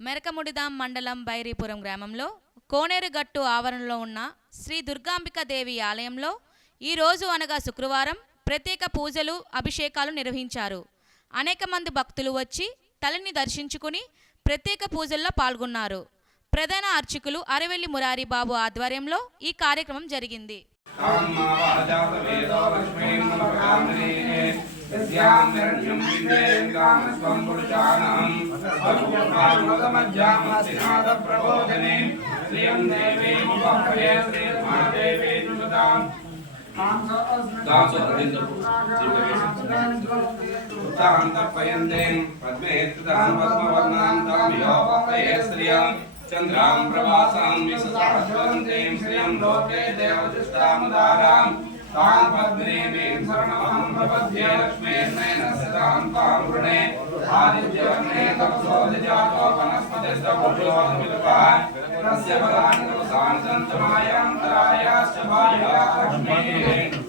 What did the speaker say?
మెరకముడిదాం మండలం బైరీపురం గ్రామంలో కోనేరుగట్టు ఆవరణలో ఉన్న శ్రీ దుర్గాంబిక దేవి ఆలయంలో ఈరోజు అనగా శుక్రవారం ప్రత్యేక పూజలు అభిషేకాలు నిర్వహించారు. అనేక మంది భక్తులు వచ్చి తల్లిని దర్శించుకుని ప్రత్యేక పూజల్లో పాల్గొన్నారు. ప్రధాన అర్చకులు అరవెల్లి మురారి బాబు ఆధ్వర్యంలో ఈ కార్యక్రమం జరిగింది. चंद्रां प्रवासां विसहस्रवन्तीं श्रियं लोके देवदुष्टामुदारां तां पद्मिनीं शरणमहं प्रपद्ये लक्ष्मीर्नेन सदां तां वृणे आदित्यवर्णे तपसोऽधिजातो वनस्पतिस्तपुषोऽधिविलपः तस्य फलानि तपसानि सन्तमायान्तरायाश्च भाया लक्ष्मीः